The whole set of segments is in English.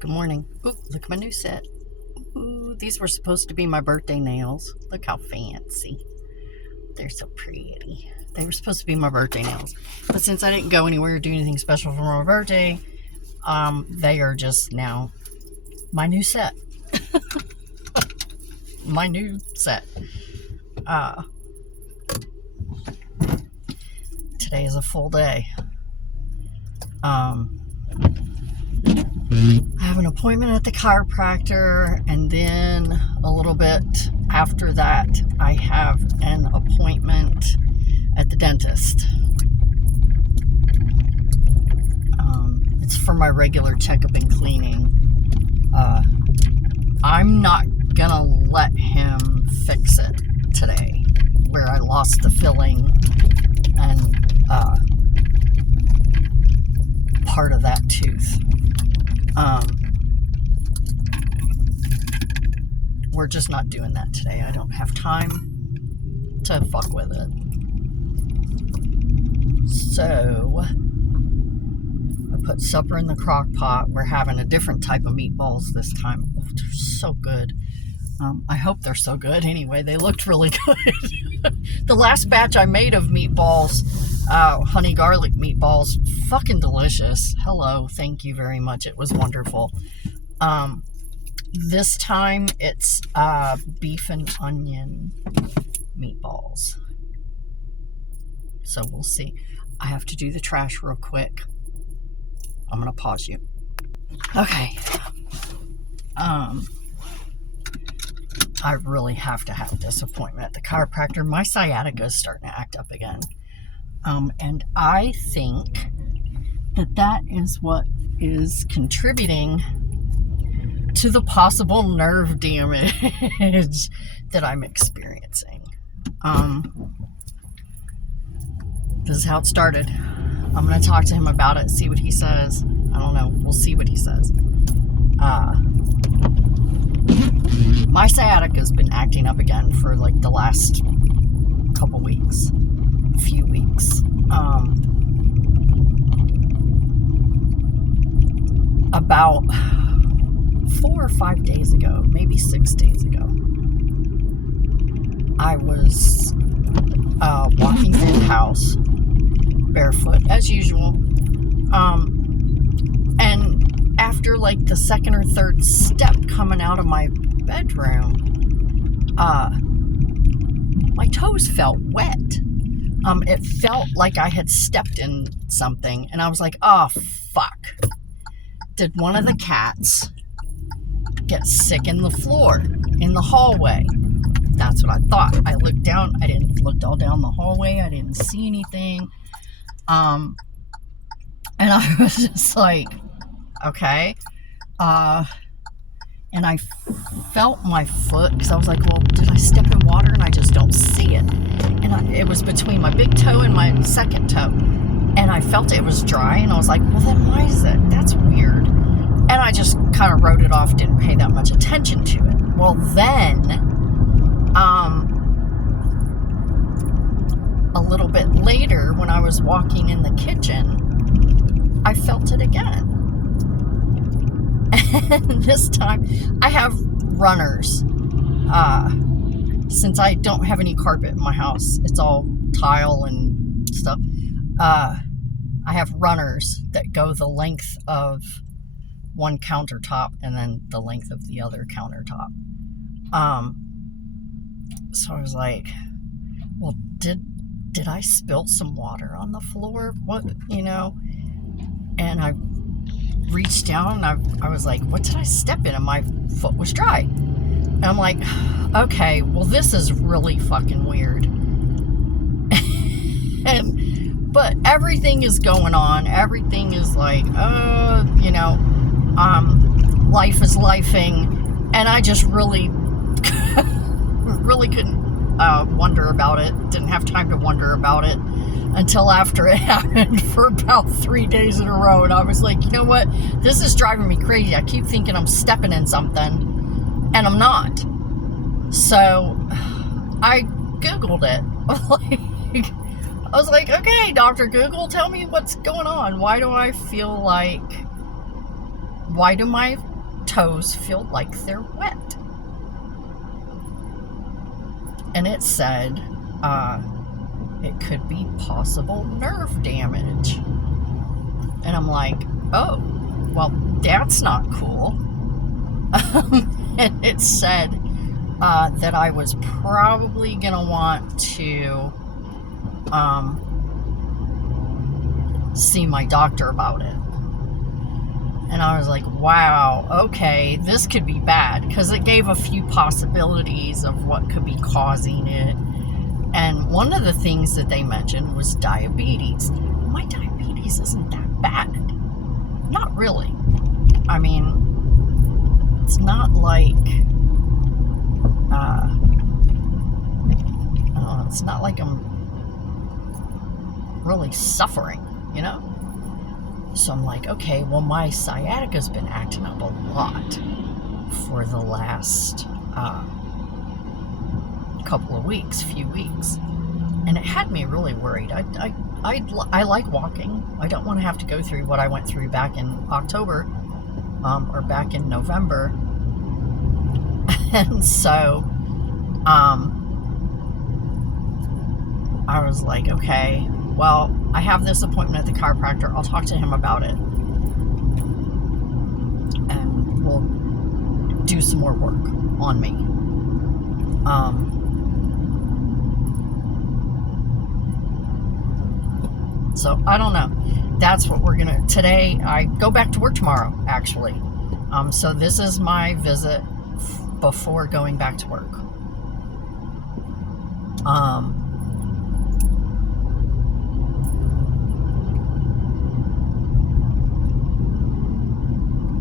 Good morning. Ooh, look at my new set. Ooh, these were supposed to be my birthday nails. Look how fancy. They're so pretty. They were supposed to be my birthday nails. But since I didn't go anywhere or do anything special for my birthday, they are just now my new set. My new set. Today is a full day. I have an appointment at the chiropractor, and then a little bit after that, I have an appointment at the dentist. It's for my regular checkup and cleaning. I'm not gonna let him fix it today, where I lost the filling and part of that tooth. We're just not doing that today. I don't have time to fuck with it. So I put supper in the crock pot. We're having a different type of meatballs this time. Oh, they're so good. I hope they're so good. Anyway, they looked really good. The last batch I made of meatballs, honey garlic meatballs, fucking delicious. Hello, thank you very much. It was wonderful. This time it's beef and onion meatballs. So we'll see. I have to do the trash real quick. I'm gonna pause you. Okay. I really have to have this appointment at the chiropractor. My sciatica is starting to act up again. And I think that is what is contributing to the possible nerve damage that I'm experiencing. This is how it started. I'm going to talk to him about it, see what he says. I don't know. We'll see what he says. My sciatica's been acting up again for like the last couple weeks, few weeks. About 4 or 5 days ago, maybe 6 days ago, I was walking through the house barefoot as usual, and after like the second or third step coming out of my bedroom, my toes felt wet. It felt like I had stepped in something, and I was like, oh fuck, did one of the cats get sick in the floor in the hallway? That's what I thought. I looked down. I didn't look all down the hallway. I didn't see anything. And I was just like, okay. And I felt my foot, because I was like, well, did I step in water and I just don't see it? And it was between my big toe and my second toe. And I felt it was dry, and I was like, well, then why is it? That's weird. And I just kind of wrote it off, didn't pay that much attention to it. Well, then, a little bit later, when I was walking in the kitchen, I felt it again. And this time, I have runners. Since I don't have any carpet in my house, it's all tile and stuff. I have runners that go the length of one countertop and then the length of the other countertop. So I was like, well, did I spill some water on the floor? What, and I reached down, and I was like, what did I step in? And my foot was dry. And I'm like, okay, well, this is really fucking weird. But everything is going on. Everything is like, life is lifing. And I just really couldn't wonder about it. Didn't have time to wonder about it until after it happened for about 3 days in a row. And I was like, you know what? This is driving me crazy. I keep thinking I'm stepping in something, and I'm not. So I Googled it. I was like, okay, Dr. Google, tell me what's going on. Why do my toes feel like they're wet. And it said it could be possible nerve damage. And I'm like, oh, well, that's not cool. And it said that I was probably going to want to see my doctor about it. And I was like, wow, okay, this could be bad, because it gave a few possibilities of what could be causing it. And one of the things that they mentioned was diabetes. My diabetes isn't that bad. Not really. I mean, it's not like, it's not like I'm really suffering, you know? So I'm like, okay, well, my sciatica's been acting up a lot for the last few weeks. And it had me really worried. I like walking. I don't want to have to go through what I went through back in October, or back in November. And so, I was like, okay, well, I have this appointment at the chiropractor. I'll talk to him about it. And we'll do some more work on me. So I don't know. That's what we're gonna, today, I go back to work tomorrow, actually. So this is my visit before going back to work.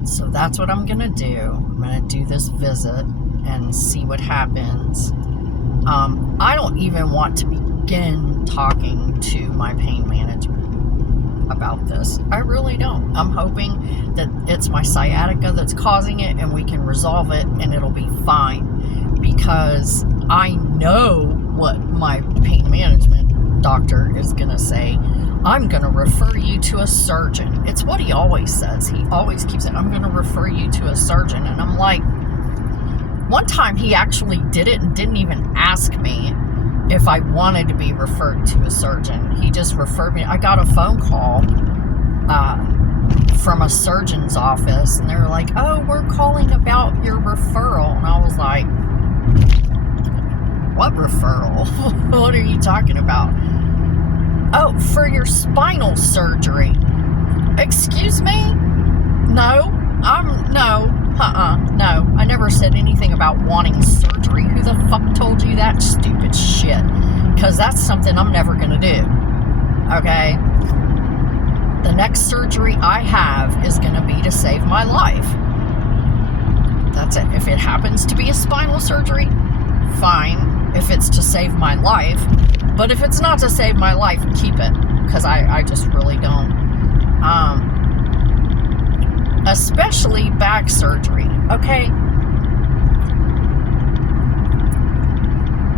So that's what I'm gonna do. I'm gonna do this visit and see what happens. I don't even want to begin talking to my pain management about this. I really don't. I'm hoping that it's my sciatica that's causing it and we can resolve it and it'll be fine, because I know what my pain management doctor is gonna say. I'm going to refer you to a surgeon. It's what he always says. He always keeps saying, I'm going to refer you to a surgeon. And I'm like, one time he actually did it and didn't even ask me if I wanted to be referred to a surgeon. He just referred me. I got a phone call from a surgeon's office, and they were like, oh, we're calling about your referral. And I was like, what referral? What are you talking about? Oh, for your spinal surgery. Excuse me? No. No. No. I never said anything about wanting surgery. Who the fuck told you that stupid shit? Because that's something I'm never going to do. Okay? The next surgery I have is going to be to save my life. That's it. If it happens to be a spinal surgery, fine. If it's to save my life. But if it's not to save my life, keep it. Because I just really don't. Especially back surgery. Okay?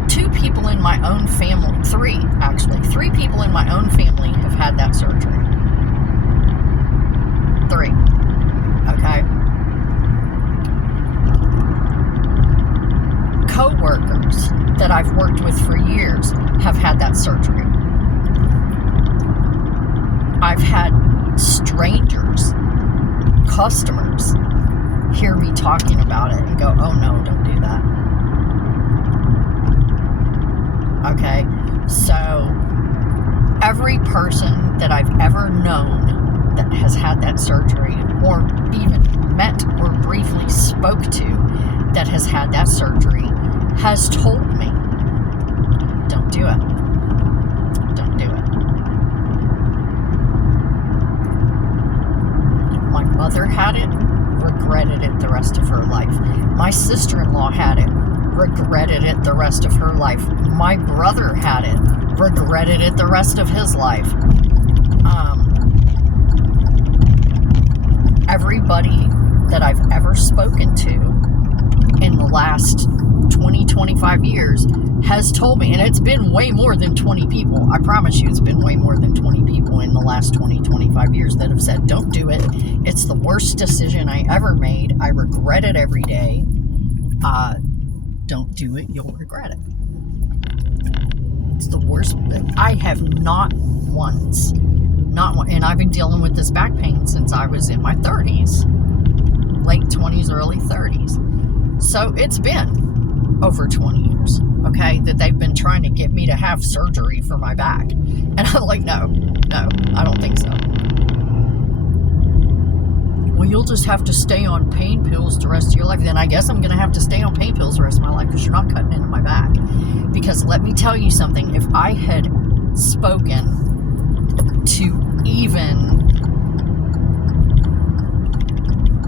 2 people in my own family, 3 actually. 3 people in my own family have had that surgery. 3. Okay? Co-workers that I've worked with for years have had that surgery. I've had strangers, customers, hear me talking about it and go, oh no, don't do that. Okay, so every person that I've ever known that has had that surgery, or even met or briefly spoke to that has had that surgery, has told me, don't do it. Don't do it. My mother had it, regretted it the rest of her life. My sister-in-law had it, regretted it the rest of her life. My brother had it, regretted it the rest of his life. Everybody that I've ever spoken to in the last 20, 25 years has told me, and it's been way more than 20 people. I promise you, it's been way more than 20 people in the last 20, 25 years that have said, don't do it. It's the worst decision I ever made. I regret it every day. Don't do it. You'll regret it. It's the worst. I have not once, and I've been dealing with this back pain since I was in my 30s, late 20s, early 30s. So it's been over 20 years, okay, that they've been trying to get me to have surgery for my back. And I'm like, no, I don't think so. Well, you'll just have to stay on pain pills the rest of your life. Then I guess I'm going to have to stay on pain pills the rest of my life because you're not cutting into my back. Because let me tell you something. If I had spoken to even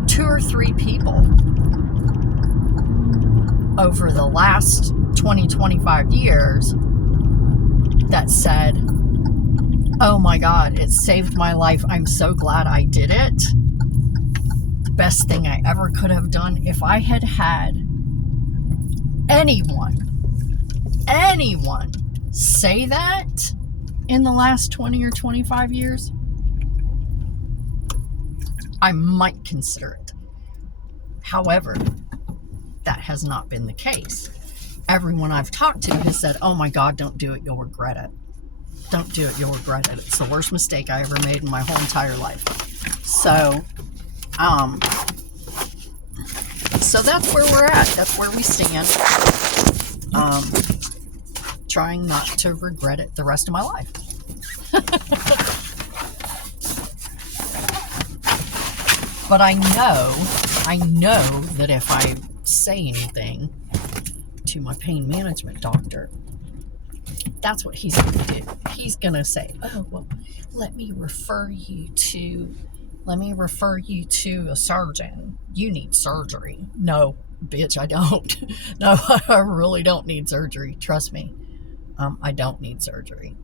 2 or 3 people over the last 20, 25 years that said, oh my God, it saved my life. I'm so glad I did it. Best thing I ever could have done. If I had had anyone say that in the last 20 or 25 years, I might consider it. However, that has not been the case. Everyone I've talked to has said, oh my God, don't do it, you'll regret it. Don't do it, you'll regret it. It's the worst mistake I ever made in my whole entire life. So that's where we're at. That's where we stand. Trying not to regret it the rest of my life. But I know that if I say anything to my pain management doctor, that's what he's going to do. He's going to say, oh, well, let me refer you to a surgeon. You need surgery. No, bitch, I don't. No, I really don't need surgery. Trust me. I don't need surgery.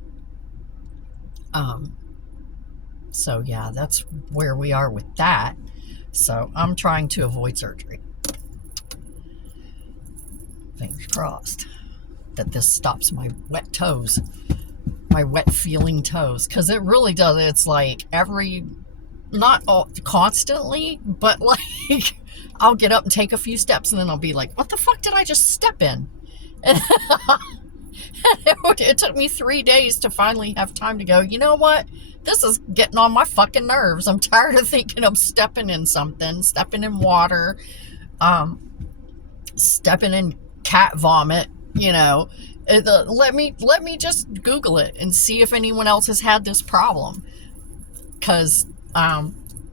So yeah, that's where we are with that. So I'm trying to avoid surgery. Fingers crossed that this stops my wet toes, my wet feeling toes. Because it really does. It's like not all, constantly, but like I'll get up and take a few steps and then I'll be like, what the fuck did I just step in? And it took me 3 days to finally have time to go, you know what? This is getting on my fucking nerves. I'm tired of thinking I'm stepping in something, stepping in water, stepping in cat vomit, you know. Let me just Google it and see if anyone else has had this problem. Because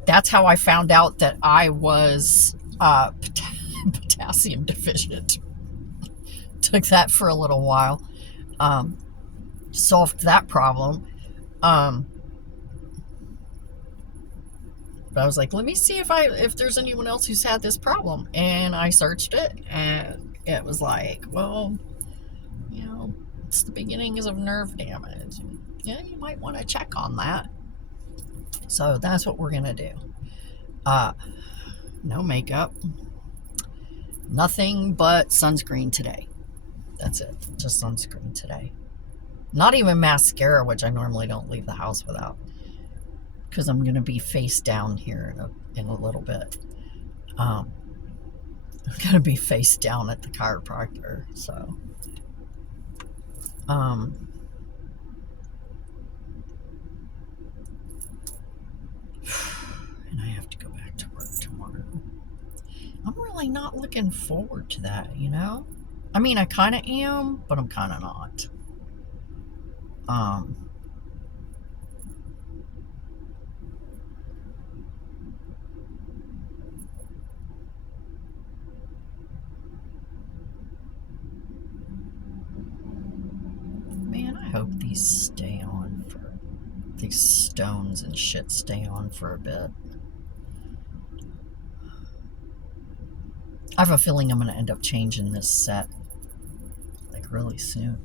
that's how I found out that I was potassium deficient. Took that for a little while. Solved that problem. But I was like, let me see if there's anyone else who's had this problem. And I searched it, and it was like, well, you know, it's the beginnings of nerve damage. And, yeah, you might want to check on that. So that's what we're going to do. No makeup. Nothing but sunscreen today. That's it. Just sunscreen today. Not even mascara, which I normally don't leave the house without. Because I'm going to be face down here in a little bit. I'm going to be face down at the chiropractor. So, and I have to go back to work tomorrow. I'm really not looking forward to that, you know? I mean, I kind of am, but I'm kind of not. Man, I hope these stones and shit stay on for a bit. I have a feeling I'm going to end up changing this set like really soon.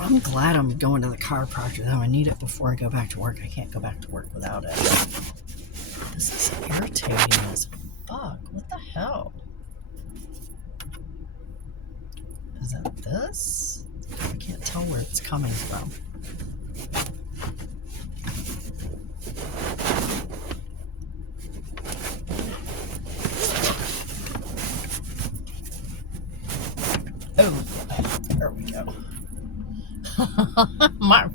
I'm glad I'm going to the chiropractor though. I need it before I go back to work. I can't go back to work without it. This is irritating as fuck. What the hell? coming from. Oh, there we go. my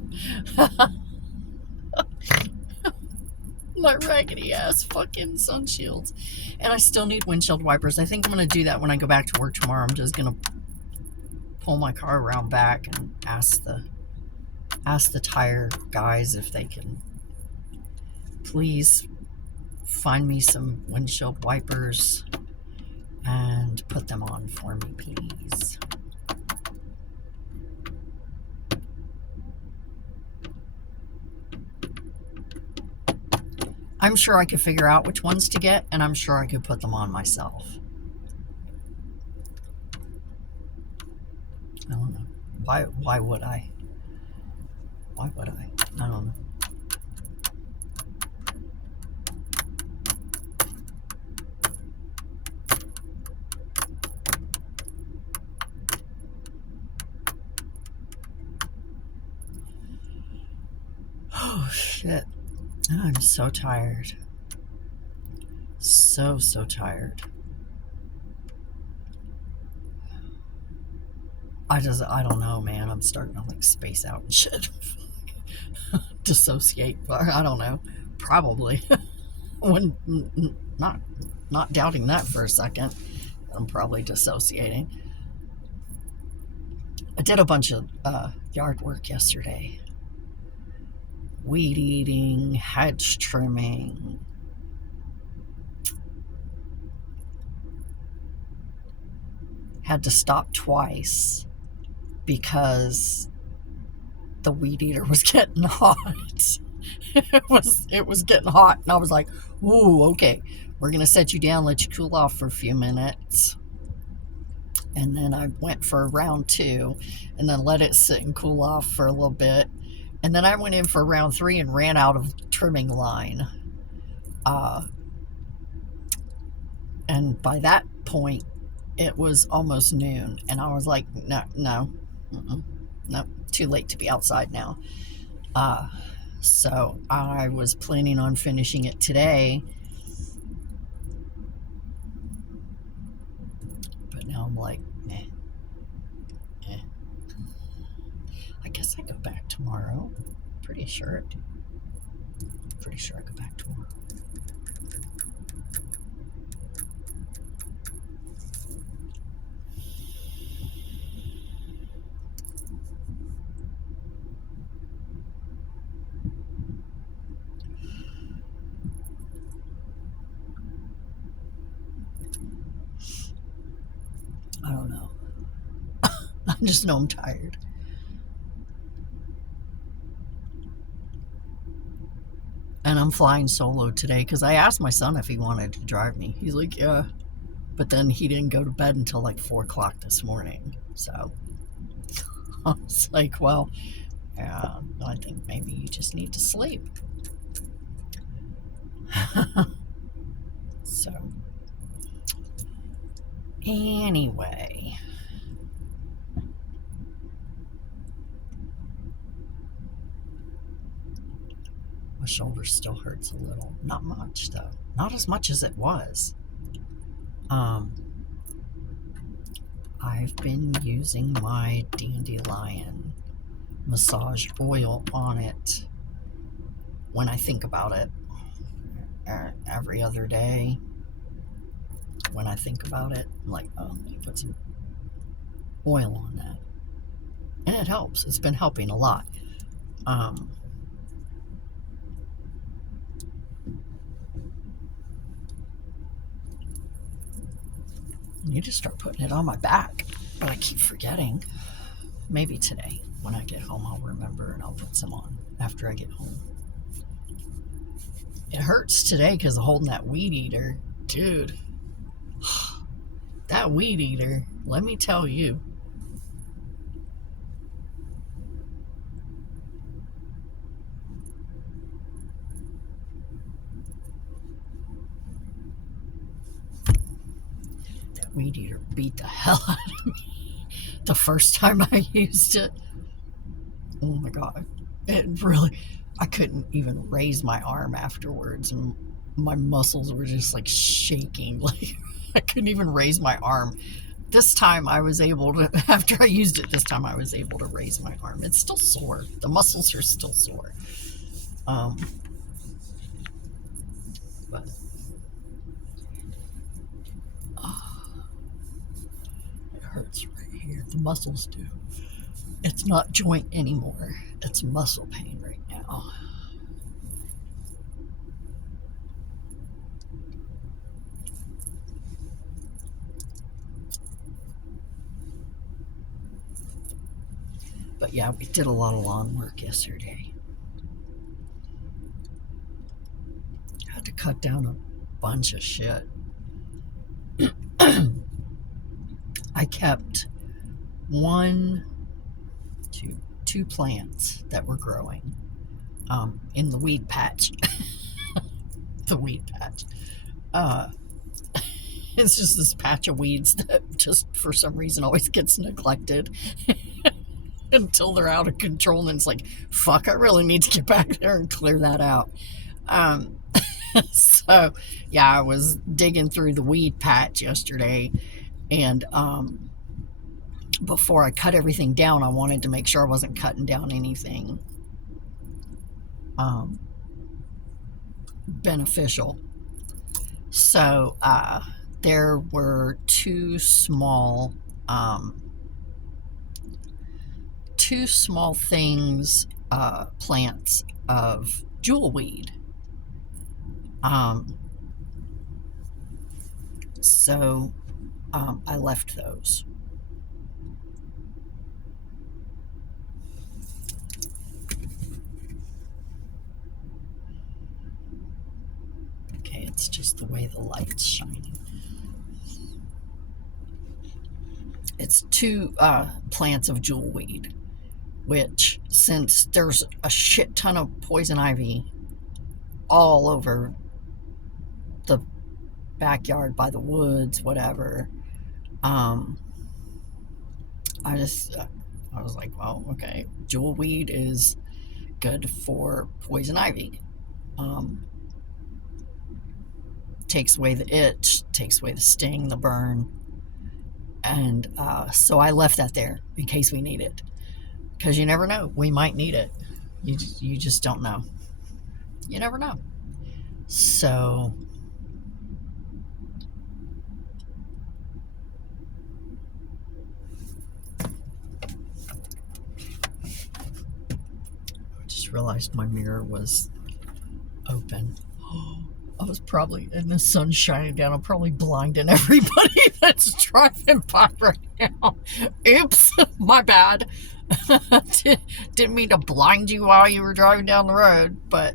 my raggedy ass fucking sun shields. And I still need windshield wipers. I think I'm going to do that when I go back to work tomorrow. I'm just going to pull my car around back and ask the tire guys if they can please find me some windshield wipers and put them on for me, please. I'm sure I could figure out which ones to get, and I'm sure I could put them on myself. I don't know. Why would I? Why would I? I don't know. Oh, shit. I'm so tired. So tired. I don't know, man. I'm starting to like space out and shit. Dissociate. I don't know. Probably. When not doubting that for a second. I'm probably dissociating. I did a bunch of yard work yesterday. Weed eating, hedge trimming. Had to stop twice because the weed eater was getting hot. It was getting hot, and I was like, ooh, okay, we're gonna set you down, let you cool off for a few minutes. And then I went for round 2 and then let it sit and cool off for a little bit. And then I went in for round 3 and ran out of trimming line. And by that point, it was almost noon. And I was like, no, too late to be outside now. So I was planning on finishing it today. But now I'm like, I guess I go back tomorrow. Pretty sure I go back tomorrow. I don't know. I just know I'm tired. And I'm flying solo today because I asked my son if he wanted to drive me. He's like, yeah. But then he didn't go to bed until like 4 o'clock this morning. So I was like, well, yeah, I think maybe you just need to sleep. So anyway. My shoulder still hurts a little. Not much though. Not as much as it was. I've been using my Dandelion massage oil on it when I think about it. Every other day when I think about it, I'm like, oh, let me put some oil on that. And it helps. It's been helping a lot. I need to start putting it on my back, but I keep forgetting. Maybe today when I get home I'll remember and I'll put some on after I get home. It hurts today because of holding that weed eater. Dude, that weed eater, let me tell you. That weed eater beat the hell out of me the first time I used it. Oh my God. It really, I couldn't even raise my arm afterwards. And my muscles were just like shaking. Like I couldn't even raise my arm. This time I was able to, after I used it this time, I was able to raise my arm. It's still sore. The muscles are still sore. But it hurts right here. The muscles do. It's not joint anymore. It's muscle pain right now. But yeah, we did a lot of lawn work yesterday. Had to cut down a bunch of shit. I kept two plants that were growing in the weed patch. The weed patch. It's just this patch of weeds that just for some reason always gets neglected until they're out of control, and it's like, fuck, I really need to get back there and clear that out. So yeah, I was digging through the weed patch yesterday, and before I cut everything down, I wanted to make sure I wasn't cutting down anything beneficial. So there were two small things, plants of jewelweed. So I left those. Okay, it's just the way the light's shining. It's two plants of jewelweed, which, since there's a shit ton of poison ivy all over the backyard, by the woods, whatever, I was like, well, okay, jewelweed is good for poison ivy. Takes away the itch, takes away the sting, the burn. And so I left that there in case we need it. Because you never know. We might need it. You just don't know. You never know. So I just realized my mirror was open. I was probably, and the sun's shining down, I'm probably blinding everybody that's driving by right now. Oops, my bad. Didn't mean to blind you while you were driving down the road, but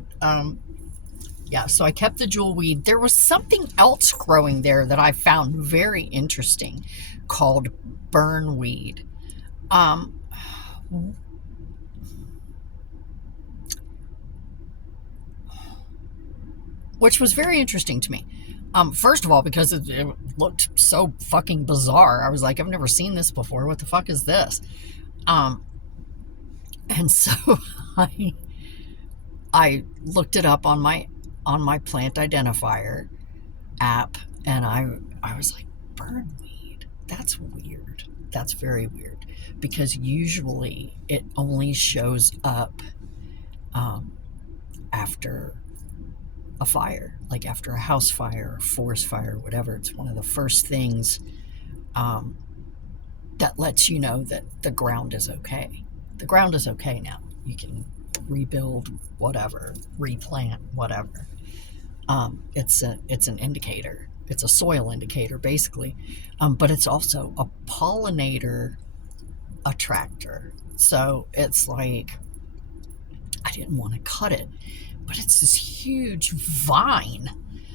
yeah, so I kept the jewelweed. There was something else growing there that I found very interesting called burnweed. Which was very interesting to me. First of all, because it looked so fucking bizarre. I was like, I've never seen this before. What the fuck is this? And so I looked it up on my plant identifier app, and I was like, burnweed? That's weird. That's very weird, because usually it only shows up after a fire, like after a house fire or forest fire or whatever. It's one of the first things that lets you know that the ground is okay. The ground is okay now. You can rebuild, whatever, replant, whatever. It's an indicator. It's a soil indicator, basically, but it's also a pollinator attractor. So it's like, I didn't want to cut it, but it's this huge vine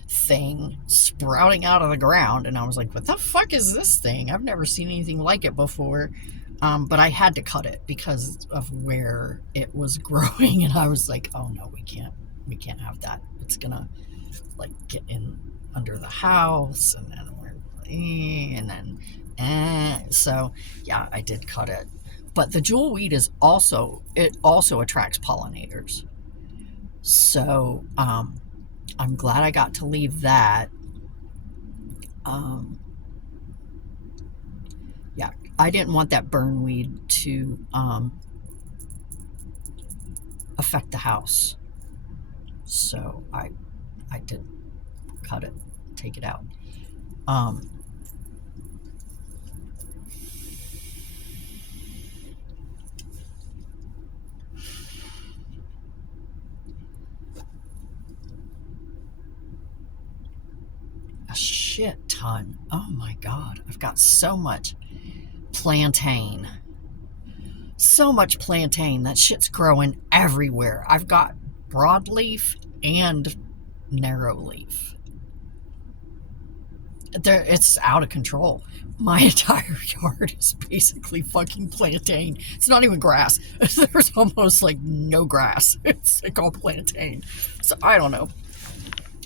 thing sprouting out of the ground, and I was like, what the fuck is this thing? I've never seen anything like it before. But I had to cut it because of where it was growing, and I was like, oh no, we can't have that. It's gonna like get in under the house, and then so yeah, I did cut it. But the jewelweed is also, it also attracts pollinators. So I'm glad I got to leave that. Yeah, I didn't want that burnweed to affect the house. So I did cut it, take it out. A shit ton. Oh my God. I've got so much plantain. So much plantain. That shit's growing everywhere. I've got broadleaf and narrow leaf. It's out of control. My entire yard is basically fucking plantain. It's not even grass. There's almost like no grass. It's like all plantain. So I don't know.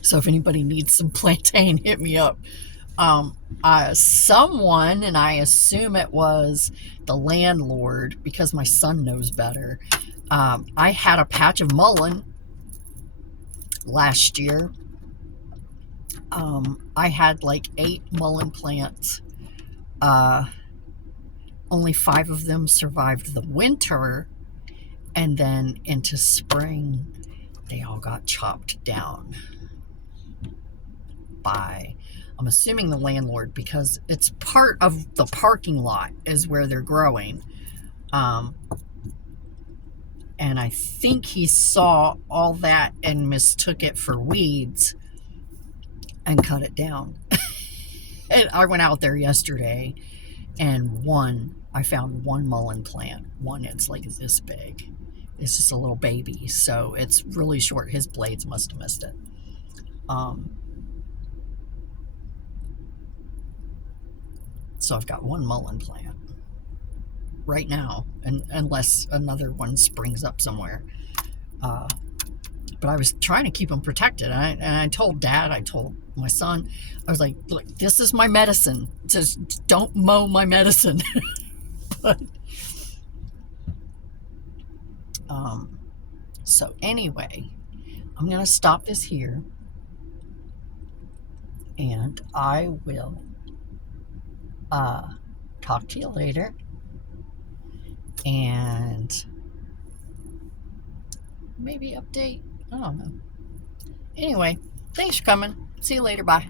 So if anybody needs some plantain, hit me up. Someone, and I assume it was the landlord because my son knows better. I had a patch of mullein last year. I had like 8 mullein plants. Only 5 of them survived the winter, and then into spring, they all got chopped down by, I'm assuming, the landlord, because it's part of the parking lot is where they're growing. And I think he saw all that and mistook it for weeds and cut it down. And I went out there yesterday, and I found one mullein plant. One, it's like this big. It's just a little baby, so it's really short. His blades must have missed it. So I've got one mullein plant right now, and unless another one springs up somewhere. But I was trying to keep them protected. And I told Dad, I told my son, I was like, look, this is my medicine. Just don't mow my medicine. But, so anyway, I'm going to stop this here. And I will talk to you later. And maybe update. I don't know. Anyway, thanks for coming. See you later. Bye.